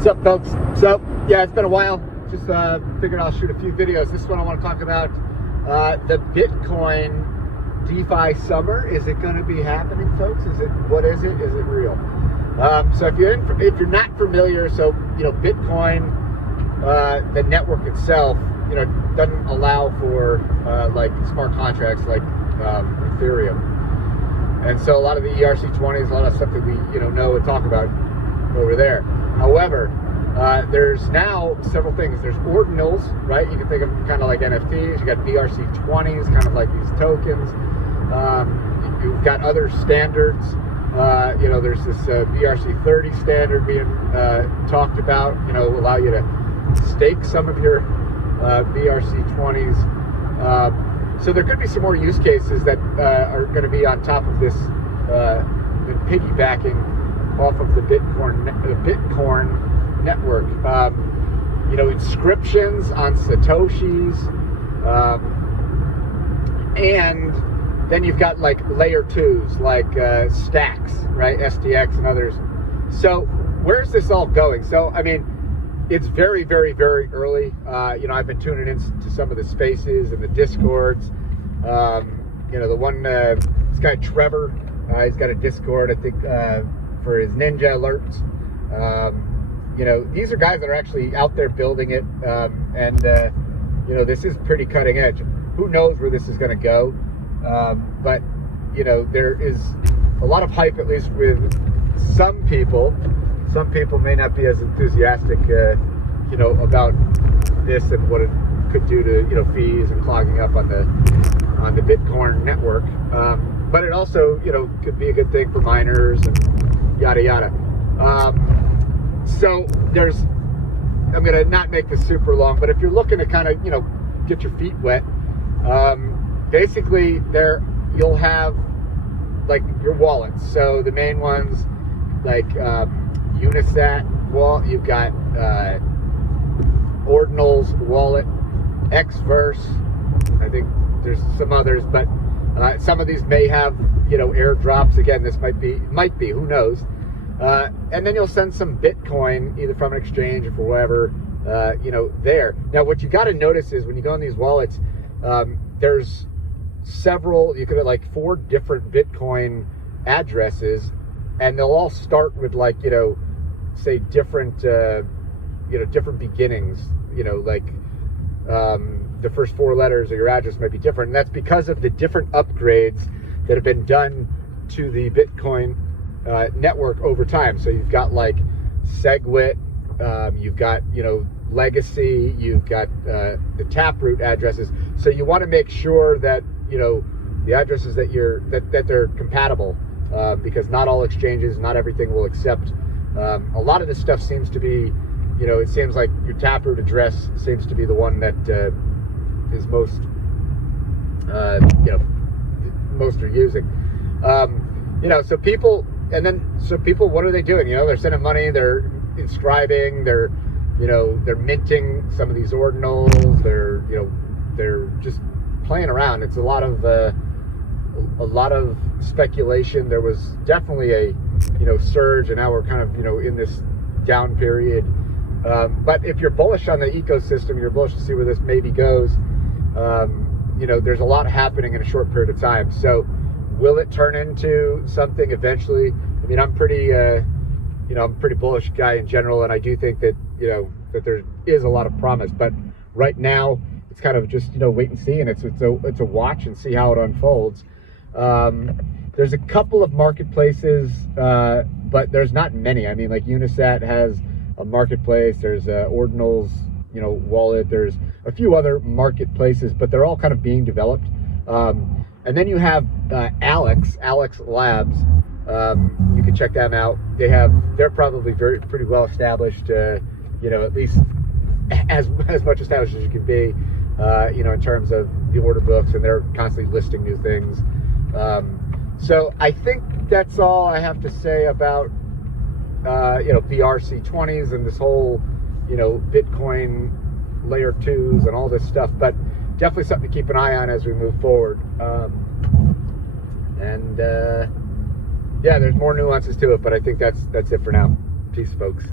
What's up, folks? So, yeah, it's been a while. Just figured I'll shoot a few videos. This one I want to talk about the Bitcoin DeFi summer. Is it going to be happening, folks? What is it? Is it real? So if you're not familiar, so Bitcoin, the network itself, doesn't allow for like smart contracts like Ethereum, and so a lot of the ERC20s, a lot of stuff that we know and talk about over there. However, there's now several things. There's Ordinals, right? You can think of kind of like NFTs. You got BRC20s, kind of like these tokens. You've got other standards. There's this BRC30 standard being talked about. Allow you to stake some of your BRC20s. So there could be some more use cases that are going to be on top of this, piggybacking off of the Bitcoin network. Inscriptions on Satoshis, and then you've got like layer twos, like stacks, right? STX and others. So where's this all going? So, I mean, it's very, very, very early. I've been tuning into some of the spaces and the Discords. The one, this guy Trevor, he's got a Discord, I think, for his ninja alerts. These are guys that are actually out there building it. This is pretty cutting edge. Who knows where this is going to go? But there is a lot of hype, at least with some people. Some people may not be as enthusiastic, about this and what it could do to, fees and clogging up on the Bitcoin network. But it also, could be a good thing for miners and yada yada. So I'm gonna not make this super long, but if you're looking to kind of, get your feet wet, basically you'll have like your wallets. So the main ones, like Unisat wallet, you've got Ordinals wallet, Xverse. I think there's some others, but some of these may have airdrops. Again, this might be, who knows. And then you'll send some Bitcoin either from an exchange or for whatever, there. Now, what you got to notice is when you go on these wallets, there's several, you could have like 4 different Bitcoin addresses, and they'll all start with like, say different, different beginnings, the first 4 letters of your address might be different. And that's because of the different upgrades that have been done to the Bitcoin network over time. So you've got like SegWit, you've got, legacy, you've got the Taproot addresses. So you want to make sure that, the addresses that that they're compatible, because not all exchanges, not everything will accept. A lot of this stuff seems to be, it seems like your Taproot address seems to be the one that is most, most are using. So people, what are they doing? They're sending money, they're inscribing, they're minting some of these ordinals, they're just playing around. It's a lot of speculation. There was definitely a, surge, and now we're kind of, in this down period. But if you're bullish on the ecosystem, you're bullish to see where this maybe goes. There's a lot happening in a short period of time. So will it turn into something eventually? I mean, I'm pretty, I'm a pretty bullish guy in general, and I do think that, that there is a lot of promise. But right now, it's kind of just, wait and see, and it's a watch and see how it unfolds. There's a couple of marketplaces, but there's not many. I mean, like Unisat has a marketplace. There's Ordinals, wallet. There's a few other marketplaces, but they're all kind of being developed. And then you have Alex Labs. You can check them out. They're probably pretty well established. At least as much established as you can be. In terms of the order books, and they're constantly listing new things. So I think that's all I have to say about BRC20s and this whole Bitcoin layer 2s and all this stuff. But definitely something to keep an eye on as we move forward. Yeah, there's more nuances to it, but I think that's it for now. Peace, folks.